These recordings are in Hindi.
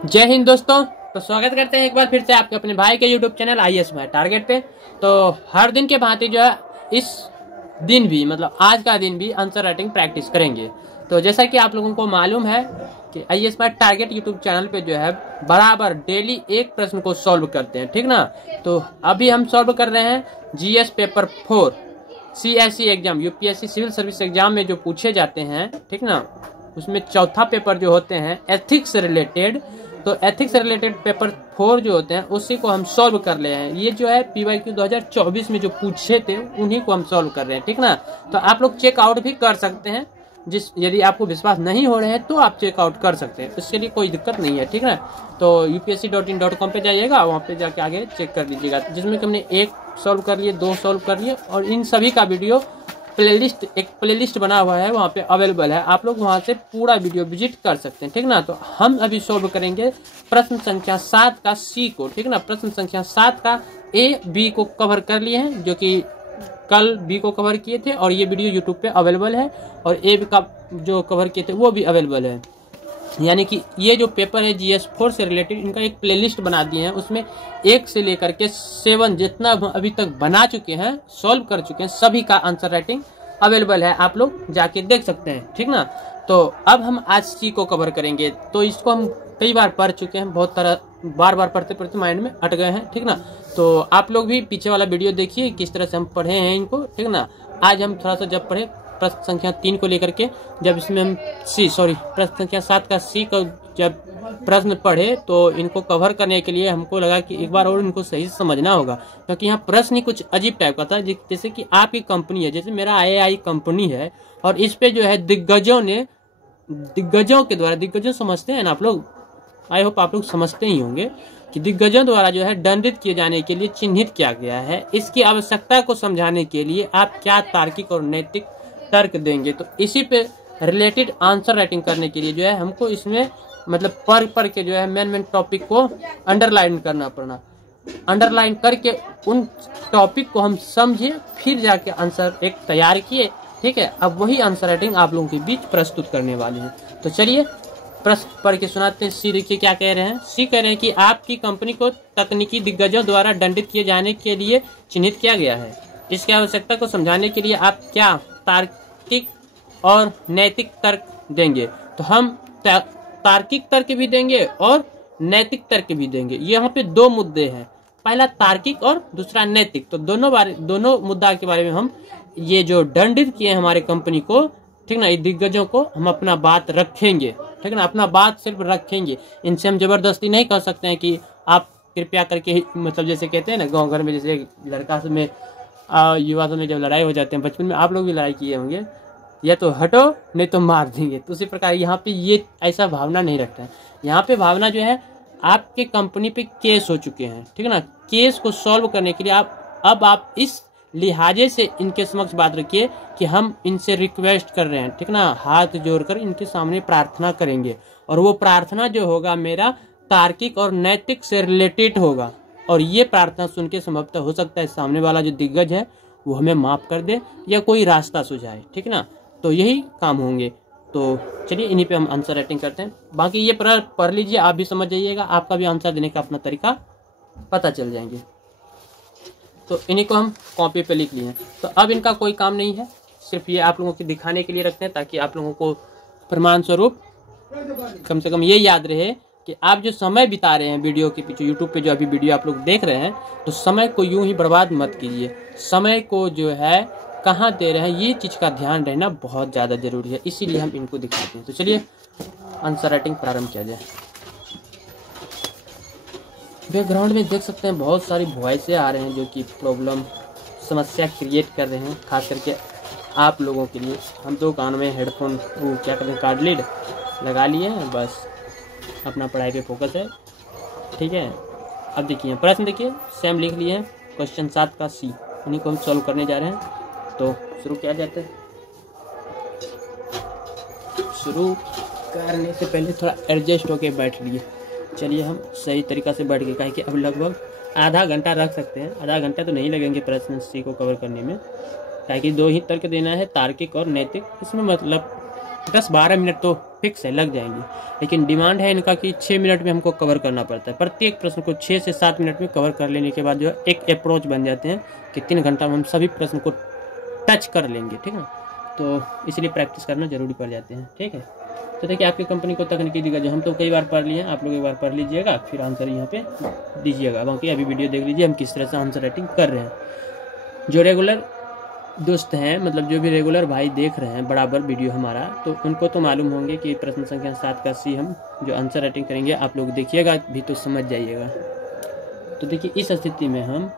जय हिंद दोस्तों। तो स्वागत करते हैं एक बार फिर से आपके अपने भाई के यूट्यूब चैनल IAS भाई टारगेट पे। तो हर दिन के भांति जो है इस दिन भी मतलब आज का दिन भी आंसर राइटिंग प्रैक्टिस करेंगे। तो जैसा कि आप लोगों को मालूम है कि IAS भाई टारगेट यूट्यूब चैनल पे जो है बराबर डेली एक प्रश्न को सॉल्व करते हैं, ठीक ना। तो अभी हम सॉल्व कर रहे हैं GS paper 4 CSE exam UPSC civil service exam में जो पूछे जाते हैं, ठीक ना। उसमें चौथा पेपर जो होते हैं एथिक्स से रिलेटेड, तो एथिक्स से रिलेटेड पेपर 4 जो होते हैं उसी को हम सॉल्व कर रहे हैं। ये जो है PYQ 2024 में जो पूछे थे उन्हीं को हम सॉल्व कर रहे हैं, ठीक ना। तो आप लोग चेकआउट भी कर सकते हैं, यदि आपको विश्वास नहीं हो रहे हैं तो आप चेकआउट कर सकते हैं, इसके लिए कोई दिक्कत नहीं है, ठीक है। तो upsc.in.com पे जाइएगा, वहाँ पे जाके आगे चेक कर लीजिएगा। जिसमें कि हमने 1 सॉल्व कर लिए, 2 सॉल्व कर लिए और इन सभी का वीडियो एक प्लेलिस्ट बना हुआ है, वहाँ पे अवेलेबल है। आप लोग वहाँ से पूरा वीडियो विजिट कर सकते हैं, ठीक ना। तो हम अभी सॉल्व करेंगे प्रश्न संख्या 7 का C को, ठीक ना। प्रश्न संख्या 7 का A B को कवर कर लिए हैं, जो कि कल B को कवर किए थे और ये वीडियो यूट्यूब पे अवेलेबल है। और A का जो कवर किए थे वो भी अवेलेबल है। यानी कि ये जो पेपर है GS 4 से रिलेटेड, इनका एक प्लेलिस्ट बना दिए हैं। उसमें 1 से लेकर के 7 जितना अभी तक बना चुके हैं, सॉल्व कर चुके हैं, सभी का आंसर राइटिंग अवेलेबल है, आप लोग जाके देख सकते हैं, ठीक ना। तो अब हम आज C को कवर करेंगे। तो इसको हम कई बार पढ़ चुके हैं, बहुत तरह बार बार पढ़ते पढ़ते माइंड में अट गए हैं, ठीक ना। तो आप लोग भी पीछे वाला वीडियो देखिए किस तरह से हम पढ़े हैं इनको, ठीक ना। आज हम थोड़ा सा जब पढ़े प्रश्न संख्या 3 को लेकर के, जब इसमें हम प्रश्न संख्या 7 का C का जब प्रश्न पढ़े तो इनको कवर करने के लिए हमको लगा कि एक बार और इनको सही से समझना होगा, क्योंकि यहाँ प्रश्न ही कुछ अजीब टाइप का था। जैसे कि आपकी कंपनी है, जैसे मेरा IAI कंपनी है और इस पे जो है दिग्गजों के द्वारा, दिग्गजों समझते हैं ना आप लोग, आई होप आप लोग समझते ही होंगे कि दिग्गजों द्वारा जो है दंडित किए जाने के लिए चिन्हित किया गया है। इसकी आवश्यकता को समझाने के लिए आप क्या तार्किक और नैतिक तर्क देंगे। तो इसी पे रिलेटेड आंसर राइटिंग करने के लिए जो है हमको इसमें मतलब पढ़ के जो है मेन टॉपिक को अंडरलाइन करना पड़ना, अंडरलाइन करके उन टॉपिक को हम समझे, फिर जाके आंसर एक तैयार किए, ठीक है। अब वही आंसर राइटिंग आप लोगों के बीच प्रस्तुत करने वाले हैं। तो चलिए प्रश्न पढ़ के सुनाते हैं। C देखिए क्या कह रहे हैं। C कह रहे हैं कि आपकी कंपनी को तकनीकी दिग्गजों द्वारा दंडित किए जाने के लिए चिन्हित किया गया है। इसकी आवश्यकता को समझाने के लिए आप क्या तार्किक और नैतिक तर्क देंगे। तो हम तार्किक तर्क भी देंगे और नैतिक तर्क भी देंगे। यहाँ पे 2 मुद्दे हैं, पहला तार्किक और दूसरा नैतिक। तो दोनों मुद्दा के बारे में हम ये जो दंडित किए हमारे कंपनी को, ठीक ना, ये दिग्गजों को हम अपना बात रखेंगे, ठीक ना, अपना बात सिर्फ रखेंगे। इनसे हम जबरदस्ती नहीं कर सकते हैं कि आप कृपया करके, मतलब जैसे कहते हैं ना गाँव घर में, जैसे लड़का से में युवा में जब लड़ाई हो जाते हैं, बचपन में आप लोग भी लड़ाई किए होंगे, या तो हटो नहीं तो मार देंगे। तो उसी प्रकार यहाँ पे ये ऐसा भावना नहीं रखता है। यहाँ पे भावना जो है आपके कंपनी पे केस हो चुके हैं, ठीक है ना। केस को सॉल्व करने के लिए आप इस लिहाजे से इनके समक्ष बात रखिए कि हम इनसे रिक्वेस्ट कर रहे हैं, ठीक ना, हाथ जोड़कर इनके सामने प्रार्थना करेंगे। और वो प्रार्थना जो होगा मेरा तार्किक और नैतिक से रिलेटेड होगा। और ये प्रार्थना सुन के संभवतः हो सकता है सामने वाला जो दिग्गज है वो हमें माफ कर दे या कोई रास्ता सुझाए, ठीक ना। तो यही काम होंगे। तो चलिए इन्हीं पे हम आंसर राइटिंग करते हैं। बाकी ये पढ़ लीजिए, आप भी समझ जाइएगा, आपका भी आंसर देने का अपना तरीका पता चल जाएंगे। तो इन्हीं को हम कॉपी पे लिख लिए। तो अब इनका कोई काम नहीं है, सिर्फ ये आप लोगों को दिखाने के लिए रखते हैं, ताकि आप लोगों को प्रमाण स्वरूप कम से कम ये याद रहे कि आप जो समय बिता रहे हैं वीडियो के पीछे, यूट्यूब पे जो अभी वीडियो आप लोग देख रहे हैं, तो समय को यूं ही बर्बाद मत कीजिए। समय को जो है कहाँ दे रहे हैं, ये चीज़ का ध्यान रहना बहुत ज़्यादा जरूरी है, इसीलिए हम इनको दिखाते हैं। तो चलिए आंसर राइटिंग प्रारंभ किया जाए। बैकग्राउंड में देख सकते हैं बहुत सारी वॉइसें आ रहे हैं जो कि समस्या क्रिएट कर रहे हैं, खास करके आप लोगों के लिए। हम तो कानों में हेडफोन वो क्या कहते हैं कार्ड लीड लगा लिए हैं, बस अपना पढ़ाई पे फोकस है, ठीक है। अब देखिए प्रश्न देखिए, सेम लिख लिए हैं। क्वेश्चन 7 का C, इन्हीं को हम सॉल्व करने जा रहे हैं। तो शुरू किया जाता है। शुरू करने से पहले थोड़ा एडजस्ट होके बैठ लिए। चलिए हम सही तरीक़ा से बैठ गए, काहे कि अब लगभग आधा घंटा रख सकते हैं। आधा घंटा तो नहीं लगेंगे प्रश्न C को कवर करने में, काहे कि 2 ही तर्क देना है, तार्किक और नैतिक। इसमें मतलब 10-12 मिनट तो फिक्स है, लग जाएंगी। लेकिन डिमांड है इनका कि 6 मिनट में हमको कवर करना पड़ता है। प्रत्येक प्रश्न को 6 से 7 मिनट में कवर कर लेने के बाद जो है एक अप्रोच बन जाते हैं कि 3 घंटा में हम सभी प्रश्न को टच कर लेंगे, ठीक है। तो इसलिए प्रैक्टिस करना जरूरी पड़ जाते हैं, ठीक है। तो देखिए आपकी कंपनी को तकनीकी दिग्गज हम तो कई बार पढ़ लिए हैं, आप लोग एक बार पढ़ लीजिएगा, फिर आंसर यहाँ पे दीजिएगा। बाकी अभी वीडियो देख लीजिए हम किस तरह से आंसर राइटिंग कर रहे हैं। जो रेगुलर दोस्त हैं, मतलब जो भी रेगुलर भाई देख रहे हैं बराबर वीडियो हमारा, तो उनको तो मालूम होंगे कि प्रश्न संख्या 7 का सी हम जो आंसर राइटिंग करेंगे, आप लोग देखिएगा भी तो समझ जाइएगा। तो देखिए इस स्थिति में हम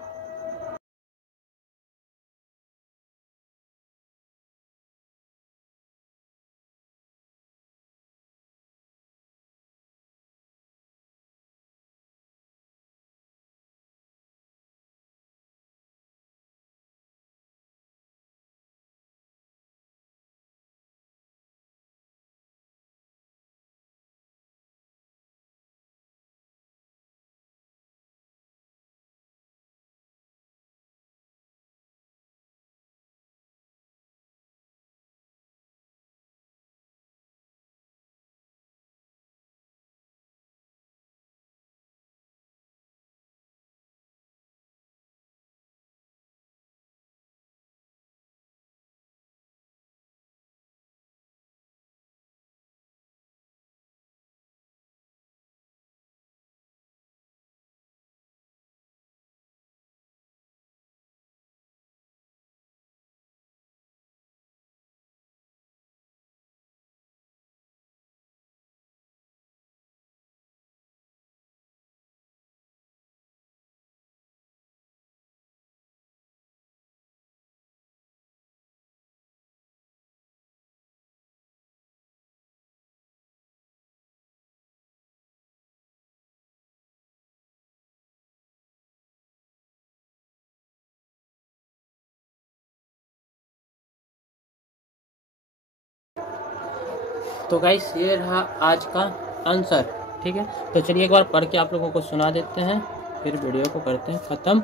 तो गाइस ये रहा आज का आंसर, ठीक है। तो चलिए एक बार पढ़ के आप लोगों को सुना देते हैं, फिर वीडियो को करते हैं ख़त्म।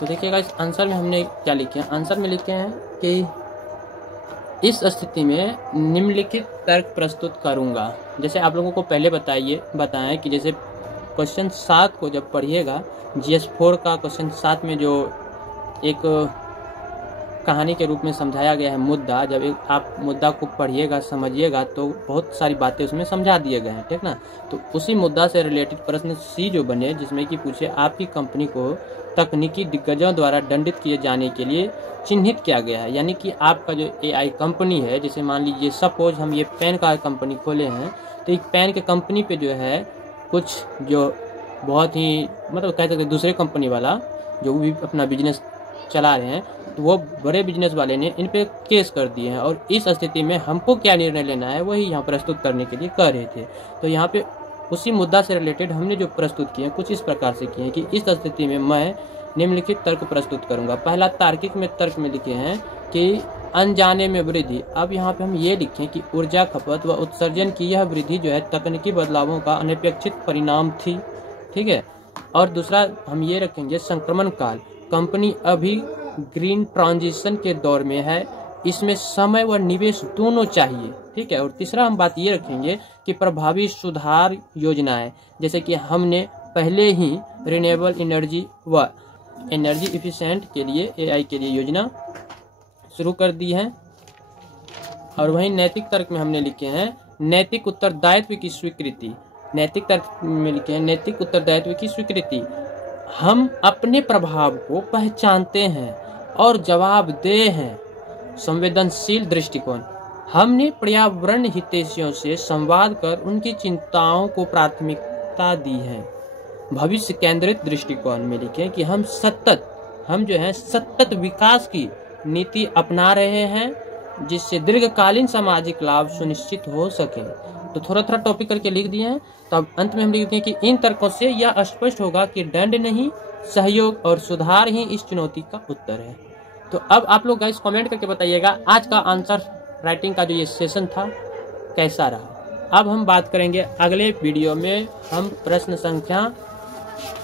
तो देखिए गाइस आंसर में हमने क्या लिखे हैं। आंसर में लिखे हैं कि इस स्थिति में निम्नलिखित तर्क प्रस्तुत करूंगा। जैसे आप लोगों को पहले बताएं कि जैसे क्वेश्चन 7 को जब पढ़िएगा, GS4 का क्वेश्चन 7 में जो एक कहानी के रूप में समझाया गया है मुद्दा, जब एक आप मुद्दा को पढ़िएगा समझिएगा तो बहुत सारी बातें उसमें समझा दिए गए हैं, ठीक ना। तो उसी मुद्दा से रिलेटेड प्रश्न सी जो बने, जिसमें कि पूछे आपकी कंपनी को तकनीकी दिग्गजों द्वारा दंडित किए जाने के लिए चिन्हित किया गया है। यानी कि आपका जो AI कंपनी है, जैसे मान लीजिए सपोज हम ये पेन का कंपनी खोले हैं, तो एक पेन के कंपनी पे जो है कुछ जो बहुत ही मतलब कह सकते दूसरे कंपनी वाला जो भी अपना बिजनेस चला रहे हैं, तो वो बड़े बिजनेस वाले ने इन पे केस कर दिए हैं। और इस स्थिति में हमको क्या निर्णय लेना है वही यहाँ प्रस्तुत करने के लिए कह रहे थे। तो यहाँ पे उसी मुद्दा से रिलेटेड हमने जो प्रस्तुत किए हैं कुछ इस प्रकार से किए हैं कि इस स्थिति में मैं निम्नलिखित तर्क प्रस्तुत करूंगा। पहला तार्किक में तर्क में लिखे हैं कि अनजाने में वृद्धि। अब यहाँ पे हम ये लिखें कि ऊर्जा खपत व उत्सर्जन की यह वृद्धि जो है तकनीकी बदलावों का अनपेक्षित परिणाम थी, ठीक है। और दूसरा हम ये रखेंगे संक्रमण काल। कंपनी अभी ग्रीन ट्रांजिशन के दौर में है, इसमें समय व निवेश दोनों चाहिए, ठीक है। और तीसरा हम बात ये रखेंगे कि प्रभावी सुधार योजनाएं, जैसे कि हमने पहले ही रिन्यूएबल एनर्जी व एनर्जी इफिशिएंट के लिए AI के लिए योजना शुरू कर दी है। और वहीं नैतिक तर्क में हमने लिखे हैं नैतिक उत्तरदायित्व की स्वीकृति। नैतिक तर्क में लिखे हैं नैतिक उत्तरदायित्व की स्वीकृति। हम अपने प्रभाव को पहचानते हैं और जवाबदेह हैं। संवेदनशील दृष्टिकोण। हमने पर्यावरण हितैषियों से संवाद कर उनकी चिंताओं को प्राथमिकता दी है। भविष्य केंद्रित दृष्टिकोण में लिखें कि हम जो है सतत विकास की नीति अपना रहे हैं, जिससे दीर्घकालीन सामाजिक लाभ सुनिश्चित हो सके। तो थोड़ा थोड़ा टॉपिक करके लिख दिए हैं। तो अब अंत में हम लिखते हैं कि इन तर्कों से यह स्पष्ट होगा कि दंड नहीं, सहयोग और सुधार ही इस चुनौती का उत्तर है। तो अब आप लोग गाइस कमेंट करके बताइएगा आज का आंसर राइटिंग का जो ये सेशन था कैसा रहा। अब हम बात करेंगे अगले वीडियो में, हम प्रश्न संख्या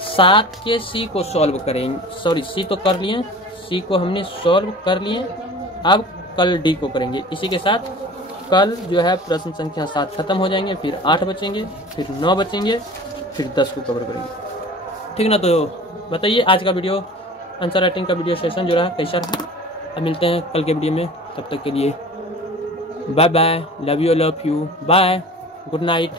7 के सी को सॉल्व करेंगे। सॉरी, सी तो कर लिए, सी को हमने सॉल्व कर लिए। अब कल डी को करेंगे। इसी के साथ कल जो है प्रश्न संख्या 7 खत्म हो जाएंगे, फिर 8 बचेंगे, फिर 9 बचेंगे, फिर 10 को कवर करेंगे। ठीक ना? तो बताइए आज का वीडियो आंसर राइटिंग का वीडियो सेशन जो रहा कैसा रहा। अब मिलते हैं कल के वीडियो में, तब तक के लिए bye bye, love you bye, good night.